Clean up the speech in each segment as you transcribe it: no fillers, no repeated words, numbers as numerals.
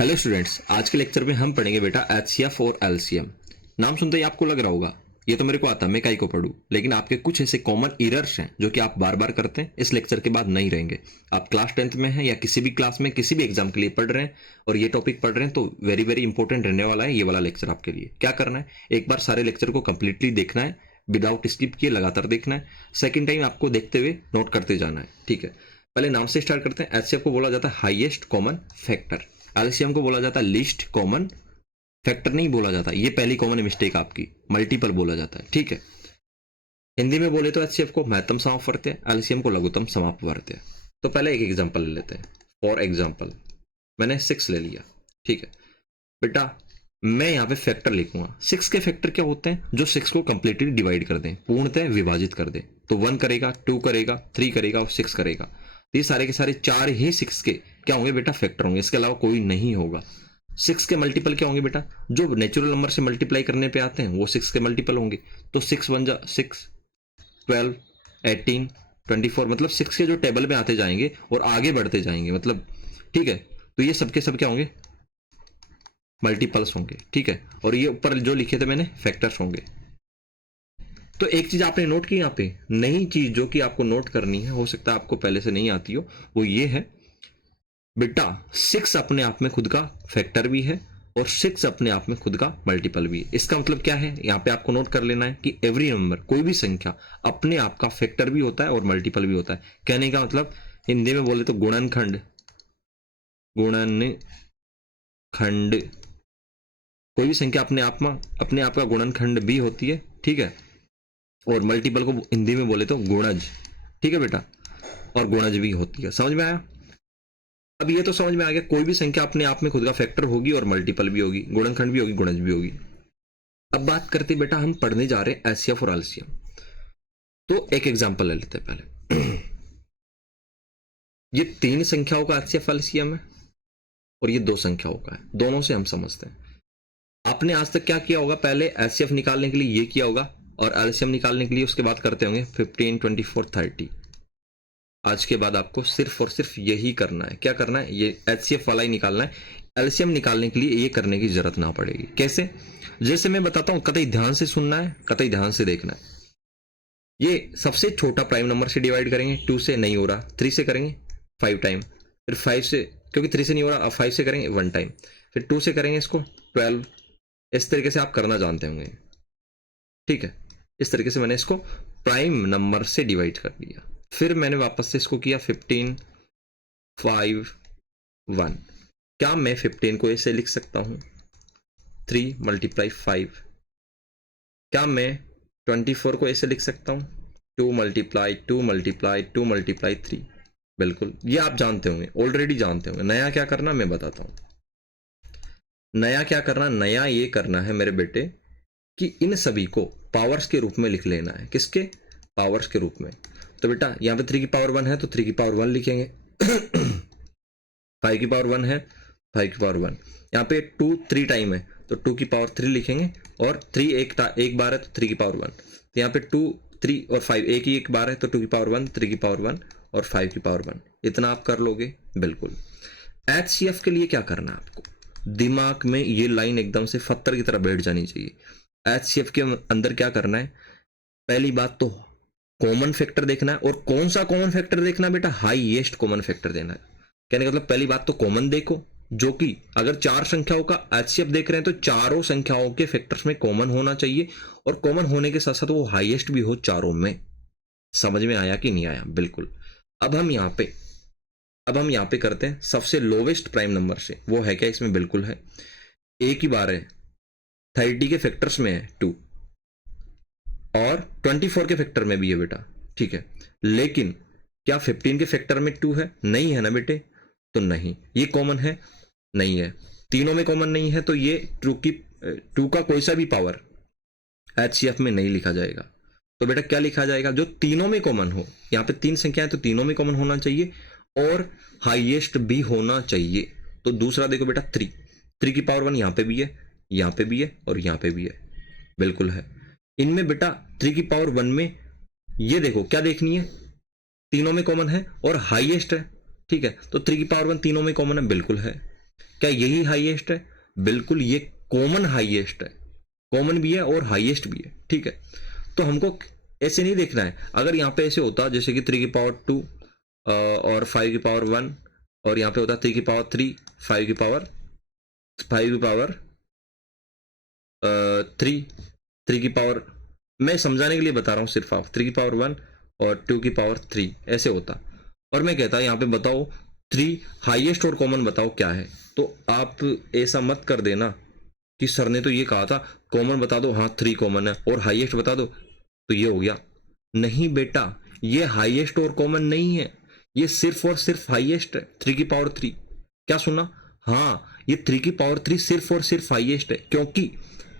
Hello students, आज के lecture में हम पढ़ेंगे बेटा एचसीएफ और एलसीएम। नाम सुनते ही आपको लग रहा होगा ये तो मेरे को आता, मैं काहे को पढ़ूं। लेकिन आपके कुछ ऐसे कॉमन एरर्स हैं जो कि आप बार बार करते हैं, इस लेक्चर के बाद नहीं रहेंगे। आप क्लास 10th में हैं या किसी भी क्लास में किसी भी एग्जाम के लिए पढ़ रहे हैं और ये टॉपिक पढ़ रहे हैं तो वेरी वेरी इंपॉर्टेंट रहने वाला है ये वाला लेक्चर आपके लिए। क्या करना है, एक बार सारे लेक्चर को कंप्लीटली देखना है, विदाउट स्किप किए लगातार देखना है। सेकेंड टाइम आपको देखते हुए नोट करते जाना है, ठीक है। पहले नाम से स्टार्ट करते हैं। एचसीएफ को बोला जाता है हाईएस्ट कॉमन फैक्टर, एलसीएम को बोला जाता है लीस्ट कॉमन फैक्टर। नहीं बोला जाता, ये पहली कॉमन मिस्टेक आपकी, मल्टीपल बोला जाता है, ठीक है। हिंदी में बोले तो एचसीएफ को महत्तम समापवर्त्य, एलसीएम को लघुत्तम समापवर्त्य। तो पहले एक एग्जांपल ले लेते हैं। फॉर एग्जांपल मैंने 6 ले लिया, ठीक है बेटा। मैं यहाँ पे फैक्टर लिखूंगा। 6 के फैक्टर क्या होते हैं, जो 6 को कंप्लीटली डिवाइड कर दें, पूर्णतः विभाजित कर दें। तो 1 करेगा, 2 करेगा, 3 करेगा और 6 करेगा। ये सारे के सारे 4 ही 6 के क्या होंगे बेटा, फैक्टर होंगे, इसके अलावा कोई नहीं होगा। 6 के मल्टीपल क्या होंगे बेटा, जो नेचुरल नंबर से मल्टीप्लाई करने पे आते हैं वो 6 के मल्टीपल होंगे। तो 6 1 6, 12, 18, 24, मतलब 6 के जो टेबल में आते जाएंगे और आगे बढ़ते जाएंगे, मतलब ठीक है। तो ये सबके सब क्या होंगे, मल्टीपल्स होंगे, ठीक है। और ये ऊपर जो लिखे थे मैंने फैक्टर्स होंगे। तो एक चीज आपने नोट की यहाँ पे, नई चीज जो कि आपको नोट करनी है, हो सकता है आपको पहले से नहीं आती हो, वो ये है बेटा 6 अपने आप में खुद का फैक्टर भी है और 6 अपने आप में खुद का मल्टीपल भी है। इसका मतलब क्या है, यहाँ पे आपको नोट कर लेना है कि एवरी नंबर, कोई भी संख्या अपने आप का फैक्टर भी होता है और मल्टीपल भी होता है। कहने का मतलब हिंदी में बोले तो गुणनखंड, गुणनखंड, कोई भी संख्या अपने आप का गुणनखंड भी होती है, ठीक है। और मल्टीपल को हिंदी में बोले तो गुणज, ठीक है बेटा, और गुणज भी होती है। समझ में आया? अब ये तो समझ में आ गया, कोई भी संख्या अपने आप में खुद का फैक्टर होगी और मल्टीपल भी होगी, गुणनखंड भी होगी, गुणज भी होगी। अब बात करते बेटा, हम पढ़ने जा रहे हैं एचसीएफ और एलसीएम। तो एक एग्जांपल ले लेते हैं पहले। ये 3 संख्याओं का एचसीएफ एलसीएम है और ये 2 संख्याओं का है, दोनों से हम समझते हैं। आपने आज तक क्या किया होगा, पहले एचसीएफ निकालने के लिए ये किया होगा और एलसीएम निकालने के लिए उसके बाद करते होंगे 15, 24, 30। आज के बाद आपको सिर्फ और सिर्फ यही करना है। क्या करना है, ये एचसीएफ वाला ही निकालना है। एलसीएम निकालने के लिए ये करने की जरूरत ना पड़ेगी। कैसे, जैसे मैं बताता हूं, कतई ध्यान से सुनना है, कतई ध्यान से देखना है। ये सबसे छोटा प्राइम नंबर से डिवाइड करेंगे, 2 से नहीं हो रहा, 3 से करेंगे 5 टाइम, फिर 5 से, क्योंकि 3 से नहीं हो रहा, अब 5 से करेंगे 1 टाइम, फिर 2 से करेंगे इसको 12। इस तरीके से आप करना जानते होंगे, ठीक है। इस तरीके से मैंने इसको प्राइम नंबर से डिवाइड कर दिया। फिर मैंने वापस से इसको किया 15, 5, 1। क्या मैं 15 को ऐसे लिख सकता हूं, 3 × 5। क्या मैं 24 को ऐसे लिख सकता हूं, 2 × 2 × 2 × 3। बिल्कुल, ये आप जानते होंगे, ऑलरेडी जानते होंगे। नया क्या करना मैं बताता हूं। नया क्या करना, नया ये करना है मेरे बेटे कि इन सभी को पावर्स के रूप में लिख लेना है। किसके, पावर्स के रूप में। तो बेटा यहाँ पे 3 की पावर 1 है तो 3 की पावर 1 लिखेंगे। 5 की पावर 1 है, 5 की पावर 1। यहाँ पे 2 3 टाइम है तो 2 की पावर 3 लिखेंगे, और 3 एक बार है तो 3 की पावर 1। तो यहाँ पे 2, 3 और 5 एक ही एक बार है तो 2 की पावर 1, 3 की पावर 1 और 5 की पावर 1। इतना आप कर लोगे, बिल्कुल। एचसीएफ के लिए क्या करना है आपको, दिमाग में ये लाइन एकदम से पत्थर की तरह बैठ जानी चाहिए। एचसीएफ के अंदर क्या करना है, पहली बात तो कॉमन फैक्टर देखना है। और कौन सा कॉमन फैक्टर देखना है बेटा, हाईएस्ट कॉमन फैक्टर देना है। कहने का मतलब पहली बात तो कॉमन देखो, जो कि अगर 4 संख्याओं का एचसीएफ देख रहे हैं तो चारों संख्याओं के फैक्टर्स में कॉमन होना चाहिए, और कॉमन होने के साथ साथ वो हाईएस्ट भी हो चारों में। समझ में आया कि नहीं आया, बिल्कुल। अब हम यहाँ पे करते हैं सबसे लोवेस्ट प्राइम नंबर से। वो है क्या इसमें, बिल्कुल है, एक ही बार है। 30 के फैक्टर्स में है 2 और 24 के फैक्टर में भी है बेटा, ठीक है। लेकिन क्या 15 के फैक्टर में 2 है, नहीं है ना बेटे, तो नहीं। ये कॉमन है, नहीं है, तीनों में कॉमन नहीं है, तो ये 2 का कोई सा भी पावर एचसीएफ में नहीं लिखा जाएगा। तो बेटा क्या लिखा जाएगा, जो तीनों में कॉमन हो। यहाँ पे 3 संख्याएं तो तीनों में कॉमन होना चाहिए और हाईएस्ट भी होना चाहिए। तो दूसरा देखो बेटा 3 की पावर 1 यहाँ पे भी है, यहाँ पे भी है और यहाँ पे भी है, बिल्कुल है। इनमें बेटा 3 की पावर 1 में ये देखो क्या देखनी है, तीनों में कॉमन है और हाईएस्ट है, ठीक है। तो 3 की पावर 1 तीनों में कॉमन है, बिल्कुल है। क्या यही हाईएस्ट है? बिल्कुल, ये कॉमन हाईएस्ट है, कॉमन भी है और हाईएस्ट भी है, ठीक है। तो हमको ऐसे नहीं देखना है। अगर यहाँ पे ऐसे होता जैसे कि 3 की पावर 2 और 5 की पावर 1, और यहाँ पे होता 3 की पावर 3, 5 की पावर 3, 3 की पावर, मैं समझाने के लिए बता रहा हूँ सिर्फ, आप 3 की पावर 1 और 2 की पावर 3 ऐसे होता। और मैं कहता यहाँ पे बताओ 3 हाईएस्ट और कॉमन बताओ क्या है। तो आप ऐसा मत कर देना कि सर ने तो ये कहा था कॉमन बता दो, हाँ 3 कॉमन है, और हाईएस्ट बता दो तो ये हो गया। नहीं बेटा, ये हाईएस्ट और कॉमन नहीं है, ये सिर्फ और सिर्फ हाईएस्ट है, 3 की पावर 3। क्या सुना? हाँ, ये 3 की पावर 3 सिर्फ और सिर्फ हाईएस्ट है, क्योंकि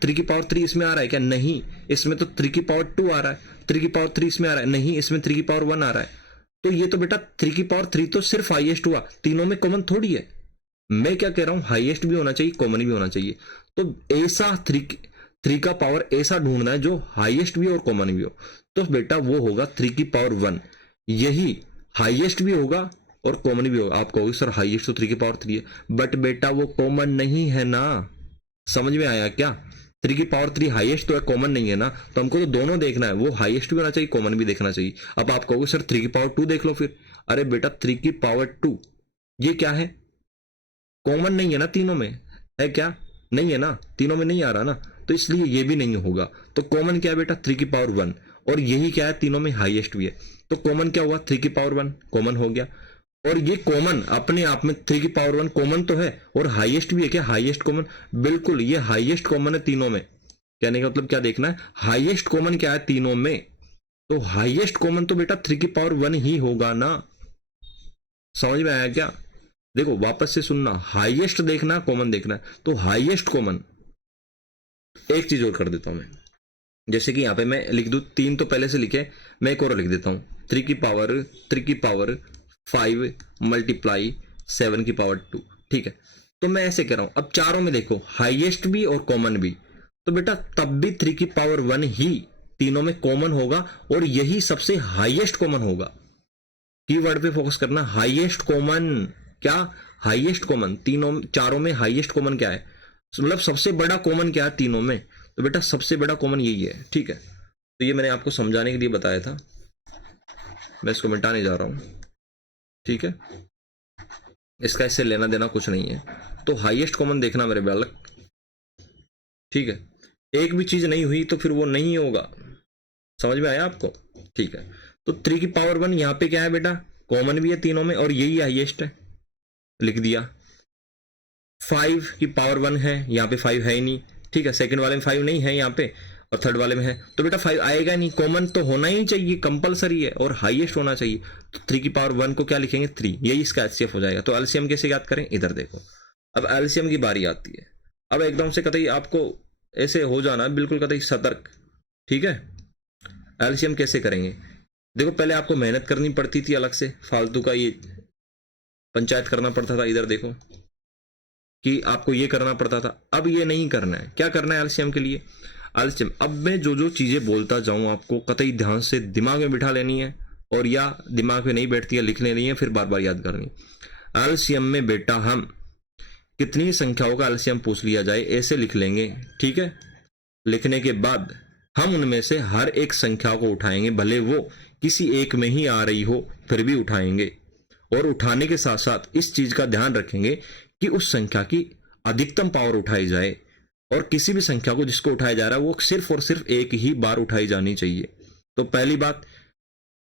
3 की पावर 3 इसमें आ रहा है क्या? नहीं, इसमें तो 3 की पावर 2 आ रहा है। 3 की पावर 3 इसमें आ रहा है? नहीं, इसमें 3 की पावर 1 आ रहा है। तो ये तो बेटा 3 की पावर 3 तो सिर्फ हाईएस्ट हुआ, तीनों में कॉमन थोड़ी है। मैं क्या कह रहा हूं, हाईएस्ट भी होना चाहिए, कॉमन भी होना चाहिए। तो ऐसा 3 का पावर ऐसा ढूंढना है जो हाईएस्ट भी और कॉमन भी हो। तो बेटा वो होगा 3 की पावर 1, यही हाईएस्ट भी होगा और कॉमन भी होगा। आप कहोगे सर हाईएस्ट तो 3 की पावर 3 है, बट बेटा वो कॉमन नहीं है ना। समझ में आया क्या? 3 की पावर 3 हाईएस्ट तो है, कॉमन नहीं है ना। तो हमको तो दोनों देखना है, वो हाईएस्ट भी होना चाहिए, कॉमन भी देखना चाहिए। अब आप कहोगे सर 3 की पावर 2 देख लो फिर। अरे बेटा 3 की पावर 2 ये क्या है? कॉमन नहीं है ना, तीनों में है क्या? नहीं है ना, तीनों में नहीं आ रहा ना, तो इसलिए ये भी नहीं होगा। तो कॉमन क्या है बेटा? 3 की पावर 1, और यही क्या है? तीनों में हाईएस्ट भी है। तो कॉमन क्या हुआ? 3 की पावर 1 कॉमन हो गया। और ये कॉमन अपने आप में 3 की पावर 1 कॉमन तो है, और हाईएस्ट भी है क्या? हाईएस्ट कॉमन, बिल्कुल ये हाईएस्ट कॉमन है तीनों में। कहने का मतलब क्या देखना है? हाईएस्ट कॉमन क्या है तीनों में? तो हाईएस्ट कॉमन तो बेटा 3 की पावर 1 ही होगा ना। समझ में आया क्या? देखो वापस से सुनना, हाईएस्ट देखना, कॉमन देखना है। तो हाईएस्ट कॉमन, एक चीज और कर देता हूं मैं, जैसे कि यहां पे मैं लिख दूं 3 तो पहले से लिखे, मैं एक और लिख देता हूं 3 की पावर 5 मल्टीप्लाई 7 की पावर 2, ठीक है। तो मैं ऐसे कह रहा हूं, अब चारों में देखो हाईएस्ट भी और कॉमन भी, तो बेटा तब भी 3 की पावर 1 ही तीनों में कॉमन होगा, और यही सबसे हाईएस्ट कॉमन होगा। कीवर्ड पे फोकस करना, हाईएस्ट कॉमन। क्या? हाईएस्ट कॉमन, तीनों चारों में हाईएस्ट कॉमन क्या है? मतलब सबसे बड़ा कॉमन क्या है तीनों में? तो बेटा सबसे बड़ा कॉमन यही है, ठीक है। तो ये मैंने आपको समझाने के लिए बताया था, मैं इसको मिटाने जा रहा हूं, ठीक है। इसका इससे लेना देना कुछ नहीं है। तो हाईएस्ट कॉमन देखना मेरे बालक, ठीक है। एक भी चीज नहीं हुई तो फिर वो नहीं होगा। समझ में आया आपको? ठीक है। तो 3 की पावर 1 यहां पे क्या है बेटा? कॉमन भी है तीनों में, और यही हाईएस्ट है, लिख दिया। 5 की पावर 1 है, यहाँ पे 5 है ही नहीं, ठीक है। सेकंड वाले में 5 नहीं है यहाँ पे, और थर्ड वाले में है, तो बेटा 5 आएगा नहीं। कॉमन तो होना ही चाहिए, कंपलसरी है, और हाईएस्ट होना चाहिए। तो 3 की पावर 1 को क्या लिखेंगे? 3, यही इसका एचसीएफ हो जाएगा। तो एलसीएम कैसे याद करें? इधर देखो, अब एलसीएम की बारी आती है। अब एकदम से कतई आपको ऐसे हो जाना बिल्कुल कतई सतर्क, ठीक है। एलसीएम कैसे करेंगे? देखो पहले आपको मेहनत करनी पड़ती थी, अलग से फालतू का ये पंचायत करना पड़ता था। इधर देखो कि आपको ये करना पड़ता था, अब ये नहीं करना है। क्या करना है एलसीएम के लिए? एलसीएम, अब मैं जो जो चीजें बोलता जाऊं आपको कतई ध्यान से दिमाग में बिठा लेनी है, और या दिमाग में नहीं बैठती है लिख लेनी है, फिर बार बार याद करनी। एलसीएम में बेटा हम कितनी संख्याओं का एलसीएम पूछ लिया जाए ऐसे लिख लेंगे, ठीक है। लिखने के बाद हम उनमें से हर एक संख्या को उठाएंगे, भले वो किसी एक में ही आ रही हो फिर भी उठाएंगे। और उठाने के साथ साथ इस चीज का ध्यान रखेंगे कि उस संख्या की अधिकतम पावर उठाई जाए, और किसी भी संख्या को जिसको उठाया जा रहा है वो सिर्फ और सिर्फ एक ही बार उठाई जानी चाहिए। तो पहली बात,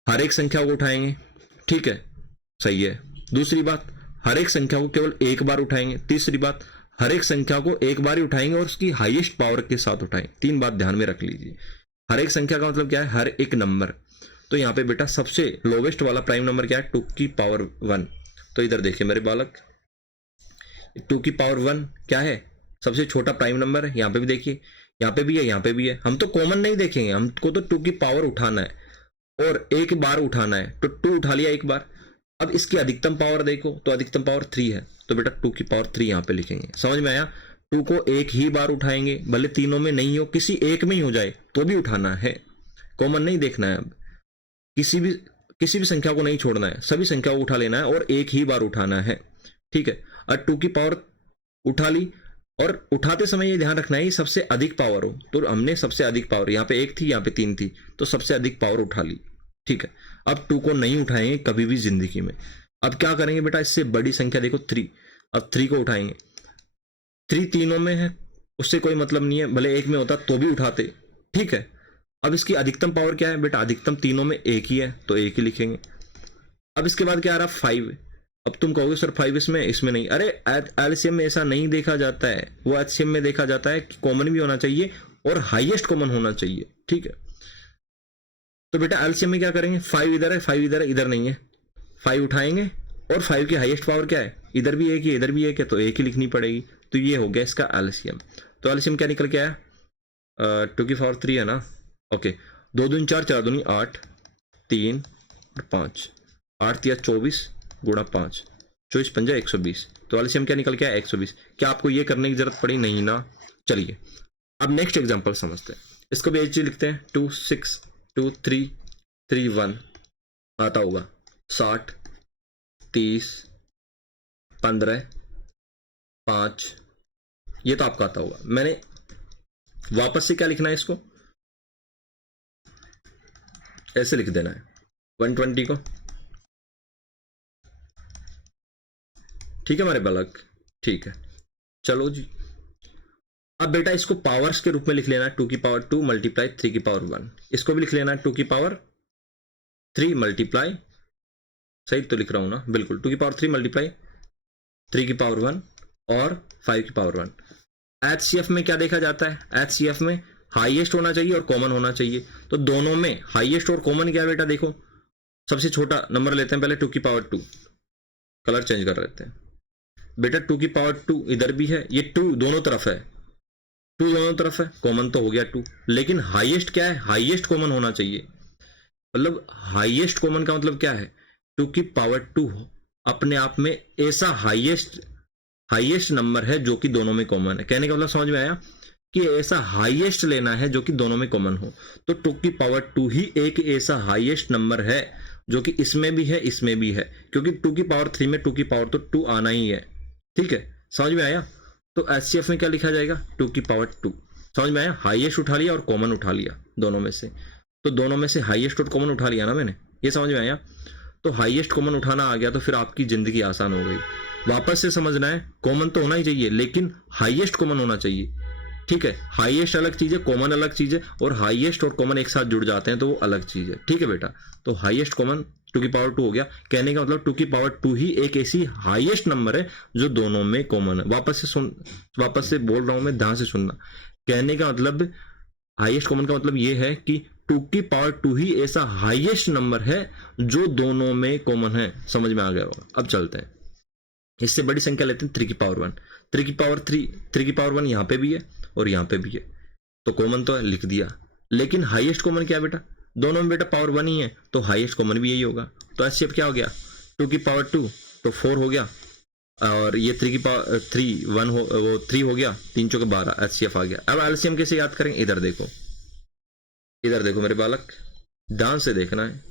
हर एक संख्या को उठाएंगे, ठीक है, सही है। दूसरी बात, हर एक संख्या को केवल एक बार उठाएंगे। तीसरी बात, हर एक संख्या को एक बार ही उठाएंगे और उसकी हाईएस्ट पावर के साथ उठाएंगे। 3 बात ध्यान में रख लीजिए। हर एक संख्या का मतलब क्या है? हर एक नंबर। तो यहाँ पे बेटा सबसे लोवेस्ट वाला प्राइम नंबर क्या है? 2 की पावर 1। तो इधर देखिए मेरे बालक, 2 की पावर 1 क्या है? सबसे छोटा प्राइम नंबर है। यहाँ पे भी देखिए, यहाँ पे भी है, यहाँ पे भी है। हम तो कॉमन नहीं देखेंगे, हमको तो 2 की पावर उठाना है और एक बार उठाना है। तो 2 उठा लिया एक बार। अब इसकी अधिकतम पावर देखो, तो अधिकतम पावर 3 है, तो बेटा 2 की पावर 3 यहाँ पे लिखेंगे। समझ में आया? 2 को एक ही बार उठाएंगे, भले तीनों में नहीं हो, किसी एक में ही हो जाए तो भी उठाना है। कॉमन नहीं देखना है। अब किसी भी संख्या को नहीं छोड़ना है, सभी संख्याओं को उठा लेना है और एक ही बार उठाना है, ठीक है। और 2 की पावर उठा ली, और उठाते समय ये ध्यान रखना है सबसे अधिक पावर हो, तो हमने सबसे अधिक पावर, यहाँ पे 1 थी यहाँ पे 3 थी, तो सबसे अधिक पावर उठा ली, ठीक है। अब 2 को नहीं उठाएंगे कभी भी जिंदगी में। अब क्या करेंगे बेटा, इससे बड़ी संख्या देखो 3, अब 3 को उठाएंगे, 3 तीनों में है, उससे कोई मतलब नहीं है, भले एक में होता तो भी उठाते, ठीक है। अब इसकी अधिकतम पावर क्या है बेटा, अधिकतम तीनों में 1 ही है, तो 1 ही लिखेंगे। अब इसके बाद क्या आ रहा, 5। अब तुम कहोगे सर 5 इसमें नहीं, अरे एलसीएम में ऐसा नहीं देखा जाता है, वो एचसीएम में देखा जाता है कि कॉमन भी होना चाहिए और हाईएस्ट कॉमन होना चाहिए, ठीक है। तो बेटा एलसीएम में क्या करेंगे, 5 इधर है, 5 इधर है, इधर नहीं है, 5 उठाएंगे, और 5 की हाईएस्ट पावर क्या है, इधर भी 1 है इधर भी 1 है, तो 1 ही लिखनी पड़ेगी। तो ये हो गया इसका एलसीएम। तो एलसीएम क्या निकल के आया, 2 की पावर 3 है ना, ओके। 2 दूनी 4, 4 दूनी 8, 3 और 5, 8 या 24 गुणा 5, 24 पंजा 120। तो एलसीएम क्या निकल के आया, 120। क्या आपको ये करने की जरूरत पड़ी, नहीं ना। चलिए अब नेक्स्ट एग्जांपल समझते हैं। इसको भी एच लिखते हैं, 2 6 2 3 3 1 आता होगा 60 30 15 5, ये तो आपका आता होगा। मैंने वापस से क्या लिखना है, इसको ऐसे लिख देना है 120 को, ठीक है हमारे बालक, ठीक है। चलो जी, अब बेटा इसको पावर्स के रूप में लिख लेना है, 2 की पावर 2 मल्टीप्लाई 3 की पावर 1। इसको भी लिख लेना है 2 की पावर 3 मल्टीप्लाई, सही तो लिख रहा हूं ना, बिल्कुल, 2 की पावर 3 मल्टीप्लाई 3 की पावर 1 और 5 की पावर 1। एचसीएफ में क्या देखा जाता है, एचसीएफ में हाईएस्ट होना चाहिए और कॉमन होना चाहिए। तो दोनों में हाईएस्ट और कॉमन क्या है बेटा, देखो सबसे छोटा नंबर लेते हैं पहले, 2 की पावर 2, कलर चेंज कर लेते हैं बेटा। 2 की पावर 2 इधर भी है, ये 2 दोनों तरफ है, 2 दोनों तरफ है, कॉमन तो हो गया 2, लेकिन हाईएस्ट क्या है, हाईएस्ट कॉमन होना चाहिए। मतलब हाईएस्ट कॉमन का मतलब क्या है, 2 की पावर 2 अपने आप में ऐसा हाईएस्ट नंबर है जो कि दोनों में कॉमन है। कहने का मतलब समझ में आया कि ऐसा हाईएस्ट लेना है जो कि दोनों में कॉमन हो। तो 2 की पावर 2 ही एक ऐसा हाईएस्ट नंबर है जो कि इसमें भी है इसमें भी है, क्योंकि 2 की पावर 3 में 2 की पावर तो 2 आना ही है, ठीक है, समझ में आया। तो एचसीएफ में क्या लिखा जाएगा, 2 की पावर 2, समझ में आया। हाईएस्ट उठा लिया और कॉमन उठा लिया दोनों में से, तो दोनों में से हाईएस्ट और कॉमन उठा लिया ना मैंने, ये समझ में आया। तो हाईएस्ट कॉमन उठाना आ गया तो फिर आपकी जिंदगी आसान हो गई। वापस से समझना है, कॉमन तो होना ही चाहिए लेकिन हाईएस्ट कॉमन होना चाहिए, ठीक है। हाईएस्ट अलग चीज है, कॉमन अलग चीज है, और हाईएस्ट और कॉमन एक साथ जुड़ जाते हैं तो वो अलग चीज है, ठीक है बेटा। तो हाईएस्ट कॉमन 2 की पावर 2 हो गया। कहने का मतलब 2 की पावर 2 ही एक ऐसी हाईएस्ट नंबर है जो दोनों में कॉमन है। वापस से बोल रहा हूं मैं, ध्यान से सुनना। कहने का मतलब हाईएस्ट कॉमन का मतलब ये है कि 2 की पावर 2 ही ऐसा हाईएस्ट नंबर है जो दोनों में कॉमन है। समझ में आ गया होगा। अब चलते हैं, इससे बड़ी संख्या लेते हैं 3 की पावर 1। 3 की पावर 3 की पावर 1 यहाँ पे भी है और यहाँ पे भी है, तो कॉमन तो है, लिख दिया। लेकिन हाईएस्ट कॉमन क्या है बेटा, दोनों में बेटा पावर 1 ही है, तो हाईएस्ट कॉमन भी यही होगा। तो एचसीएफ क्या हो गया, 2 की पावर 2 तो 4 हो गया, और ये 3 की पावर 3 1 हो, वो 3 हो गया, 3 चौके 12, एचसीएफ आ गया। अब एलसीएम कैसे याद करेंगे, इधर देखो, इधर देखो मेरे बालक, ध्यान से देखना है।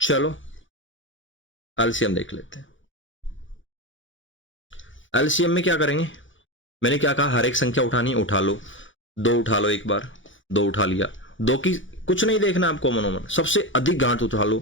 चलो एलसीएम देख लेते हैं। एलसीएम में क्या करेंगे, मैंने क्या कहा, हर एक संख्या उठानी, उठा लो। 2 उठा लो, एक बार 2 उठा लिया, 2 की कुछ नहीं देखना आपको, कॉमन सबसे अधिक गांठ उठा लो,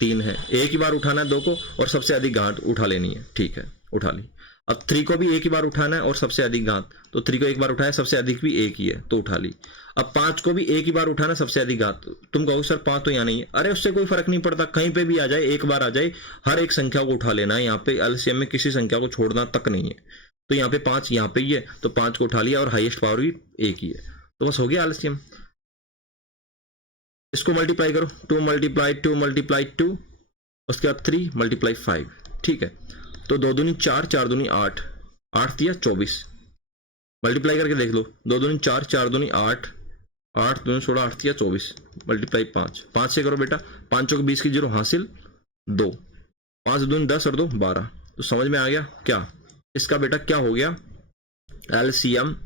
3 है, एक ही बार उठाना है 2 को और सबसे अधिक गांठ उठा लेनी है, ठीक है, उठा ली। अब 3 को भी एक ही बार उठाना है और सबसे अधिक गांठ, तो 3 को एक बार उठाया, सबसे अधिक भी एक ही है, तो उठा ली। अब 5 को भी एक ही बार उठाना, सबसे अधिक गांठ। तुम कहोगे सर 5 तो यहाँ नहीं है, अरे उससे कोई फर्क नहीं पड़ता, कहीं पे भी आ जाए, एक बार आ जाए, हर एक संख्या को उठा लेना है। यहाँ पे एलसीएम में किसी संख्या को छोड़ना तक नहीं है। तो यहाँ पे 5 यहाँ पे ही है, तो 5 को उठा लिया और हाईएस्ट पावर भी एक ही है, तो बस हो गया एलसीएम। इसको मल्टीप्लाई करो, 2 मल्टीप्लाई 2 मल्टीप्लाई 2, उसके बाद 3 मल्टीप्लाई 5, ठीक है। तो 2 दूनी 4, 4 दूनी 8, 8 दिया 24, मल्टीप्लाई करके देख लो, 2 दूनी 4, 4 दूनी 8, 8 दूनी 16, 8 दिया 24, मल्टीप्लाई 5, 5 से करो बेटा, 5 चौके 20 की 0 हासिल 2, 5 दूनी 10 और 2 12। तो समझ में आ गया क्या, इसका बेटा क्या हो गया, एलसीएम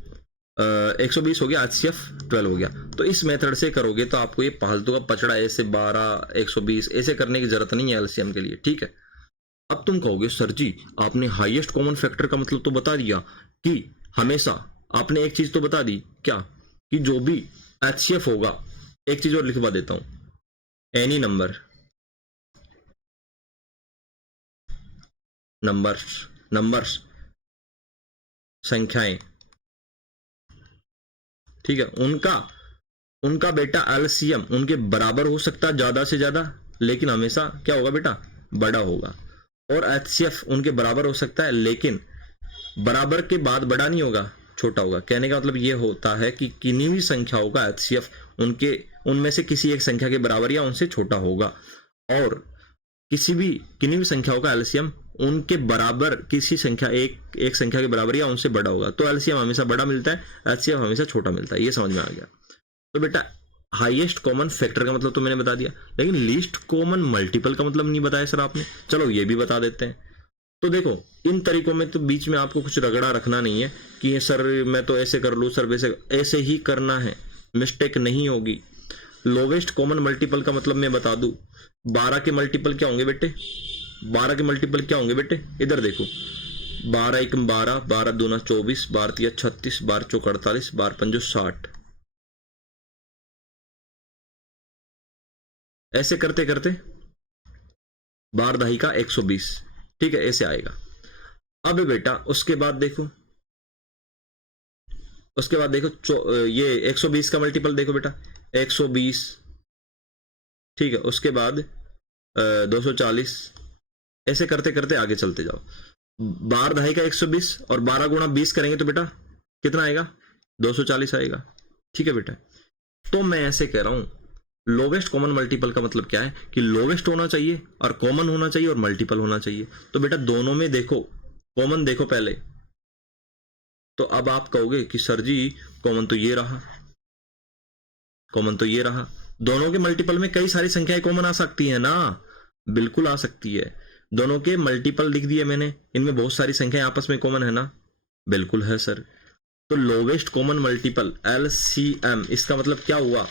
120 हो गया, एचसीएफ 12 हो गया। तो इस मेथड से करोगे तो आपको ये फालतू का पचड़ा ऐसे 12 120 ऐसे करने की जरूरत नहीं है एलसीएम के लिए, ठीक है। अब तुम कहोगे सर जी आपने हाईएस्ट कॉमन फैक्टर का मतलब तो बता दिया कि हमेशा, आपने एक चीज तो बता दी क्या, कि जो भी HCF होगा, एक चीज और लिखवा देता हूं, एनी नंबर्स संख्याएं, ठीक है, उनका बेटा LCM उनके बराबर हो सकता है ज्यादा से ज्यादा, लेकिन हमेशा क्या होगा बेटा, बड़ा होगा। और HCF उनके बराबर हो सकता है लेकिन बराबर के बाद बड़ा नहीं होगा, छोटा होगा। कहने का मतलब ये होता है कि किन्हीं भी संख्याओं का HCF उनमें से किसी एक संख्या के बराबर या उनसे छोटा होगा, और किन्हीं भी संख्याओं का LCM उनके बराबर किसी संख्या एक संख्या के बराबर या उनसे बड़ा होगा। तो LCM हमेशा बड़ा मिलता है, HCF हमेशा छोटा मिलता है। ये समझ में आ गया। तो बेटा हाईएस्ट कॉमन फैक्टर का मतलब तो मैंने बता दिया, लेकिन लीस्ट कॉमन मल्टीपल का मतलब नहीं बताया सर आपने। चलो ये भी बता देते हैं। तो देखो इन तरीकों में तो बीच में आपको कुछ रगड़ा रखना नहीं है कि ये सर मैं तो ऐसे कर लूँ, सर वैसे, ऐसे ही करना है, मिस्टेक नहीं होगी। लोवेस्ट कॉमन मल्टीपल का मतलब मैं बता दूं, 12 के मल्टीपल क्या होंगे बेटे, 12 के मल्टीपल क्या होंगे बेटे, इधर देखो, 12 1 12, 12 2 24, 12 3 36, 12 4 48, 12 5 60। ऐसे करते करते 12 दही का 120, ठीक है, ऐसे आएगा। अब बेटा उसके बाद देखो ये 120 का मल्टीपल देखो बेटा, 120, ठीक है, उसके बाद 240, ऐसे करते करते आगे चलते जाओ। 12 दहाई का 120 और 12 गुणा 20 करेंगे तो बेटा कितना आएगा, 240 आएगा, ठीक है बेटा। तो मैं ऐसे कह रहा हूं लोवेस्ट कॉमन मल्टीपल का मतलब क्या है कि लोवेस्ट होना चाहिए और कॉमन होना चाहिए और मल्टीपल होना चाहिए। तो बेटा दोनों में देखो, कॉमन देखो पहले, तो अब आप कहोगे कि सर जी कॉमन तो ये रहा, कॉमन तो ये रहा। दोनों के मल्टीपल में कई सारी संख्याएं कॉमन आ सकती है ना, बिल्कुल आ सकती है। दोनों के मल्टीपल लिख दिए मैंने, इनमें बहुत सारी संख्याएं आपस में कॉमन है ना, बिल्कुल है सर। तो लोवेस्ट कॉमन मल्टीपल LCM, इसका मतलब क्या हुआ,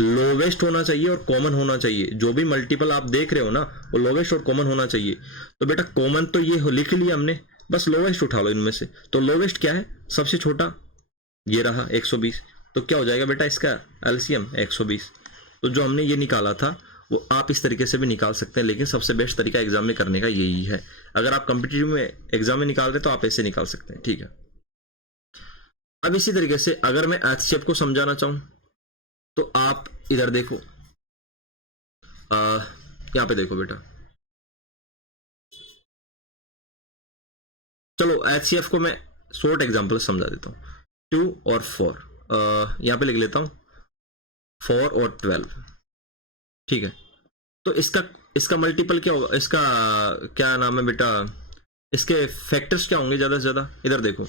लोवेस्ट होना चाहिए और कॉमन होना चाहिए। जो भी मल्टीपल आप देख रहे हो ना वो लोवेस्ट और कॉमन होना चाहिए। तो बेटा कॉमन तो ये लिख लिया हमने, बस लोवेस्ट उठा लो इनमें से। तो लोवेस्ट क्या है, सबसे छोटा, ये रहा 120। तो क्या हो जाएगा बेटा इसका LCM 120। तो जो हमने ये निकाला था वो आप इस तरीके से भी निकाल सकते हैं, लेकिन सबसे बेस्ट तरीका एग्जाम में करने का यही है। अगर आप कॉम्पिटिटिव में एग्जाम में निकाल रहे तो आप ऐसे निकाल सकते हैं, ठीक है। अब इसी तरीके से अगर मैं HCF को समझाना चाहूं तो आप इधर देखो, यहां पे देखो बेटा, चलो HCF को मैं शॉर्ट एग्जांपल समझा देता हूं। 2 और 4, यहां पे लिख लेता हूं 4 और 12, ठीक है। तो इसका मल्टीपल क्या होगा, इसका क्या नाम है बेटा, इसके फैक्टर्स क्या होंगे ज्यादा से ज्यादा, इधर देखो,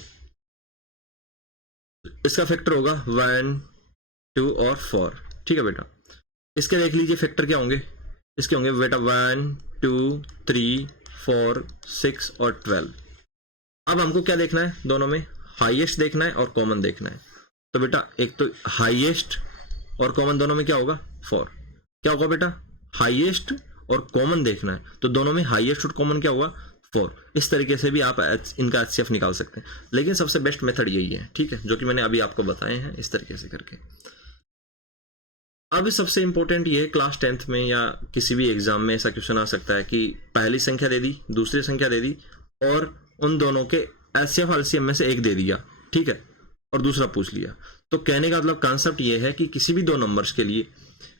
इसका फैक्टर होगा 1 2 और 4, ठीक है बेटा। इसके देख लीजिए फैक्टर क्या होंगे, इसके होंगे बेटा 1 2 3 4 6 और 12। अब हमको क्या देखना है, दोनों में हाईएस्ट देखना है और कॉमन देखना है। तो बेटा एक तो हाईएस्ट और कॉमन दोनों में क्या होगा, 4। क्या होगा बेटा, हाईएस्ट और कॉमन देखना है, तो दोनों में हाईएस्ट और कॉमन क्या होगा, 4। इस तरीके से भी आप इनका HCF निकाल सकते हैं, लेकिन सबसे बेस्ट मेथड यही है, ठीक है, जो कि मैंने अभी आपको बताए हैं इस तरीके से करके। अब सबसे इंपॉर्टेंट ये है, क्लास 10th में या किसी भी एग्जाम में ऐसा क्वेश्चन आ सकता है कि पहली संख्या दे दी, दूसरी संख्या दे दी, और उन दोनों के HCF LCM में से एक दे दिया, ठीक है, और दूसरा पूछ लिया। तो कहने का मतलब कॉन्सेप्ट ये है कि किसी भी दो नंबर्स के लिए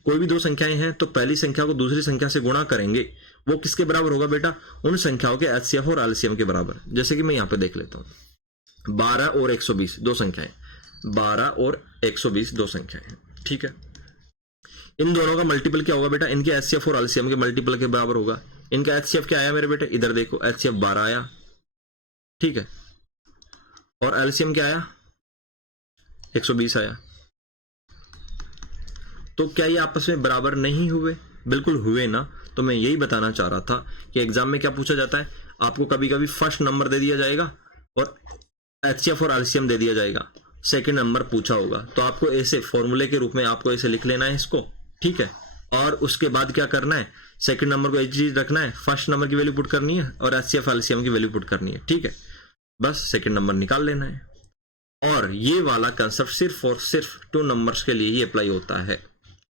कोई भी दो संख्याएं हैं तो पहली संख्या को दूसरी संख्या से गुणा करेंगे, वो किसके बराबर होगा बेटा, उन संख्याओं के HCF और LCM के बराबर। जैसे कि मैं यहाँ पे देख लेता हूँ, 12 और 120 दो संख्याएं, 12 और 120 दो संख्याएं, ठीक है। इन दोनों का मल्टीपल क्या होगा बेटा, इनके HCF और LCM के मल्टीपल के बराबर होगा। इनका HCF क्या आया मेरे बेटे, इधर देखो, HCF 12 आया, ठीक है, और LCM क्या आया, 120 आया। तो क्या ये आपस में बराबर नहीं हुए, बिल्कुल हुए ना। तो मैं यही बताना चाह रहा था कि एग्जाम में क्या पूछा जाता है, आपको कभी कभी फर्स्ट नंबर दे दिया जाएगा और HCF और LCM दे दिया जाएगा, सेकंड नंबर पूछा होगा, तो आपको ऐसे फॉर्मूले के रूप में आपको ऐसे लिख लेना है इसको, ठीक है। और उसके बाद क्या करना है, सेकंड नंबर को एच रखना है, फर्स्ट नंबर की वैल्यू पुट करनी है और एचसीएफ एलसीएम की वैल्यू पुट करनी है, ठीक है। बस सेकंड नंबर निकाल लेना है। और ये वाला कंसेप्ट सिर्फ और सिर्फ 2 नंबर्स के लिए ही अप्लाई होता है,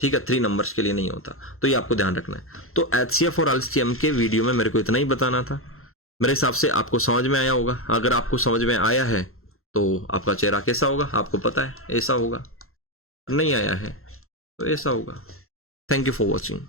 ठीक है, 3 नंबर्स के लिए नहीं होता, तो ये आपको ध्यान रखना है। तो एचसीएफ और एलसीएम के वीडियो में मेरे को इतना ही बताना था। मेरे हिसाब से आपको समझ में आया होगा। अगर आपको समझ में आया है तो आपका चेहरा कैसा होगा आपको पता है, ऐसा होगा। नहीं आया है तो ऐसा होगा। Thank you for watching.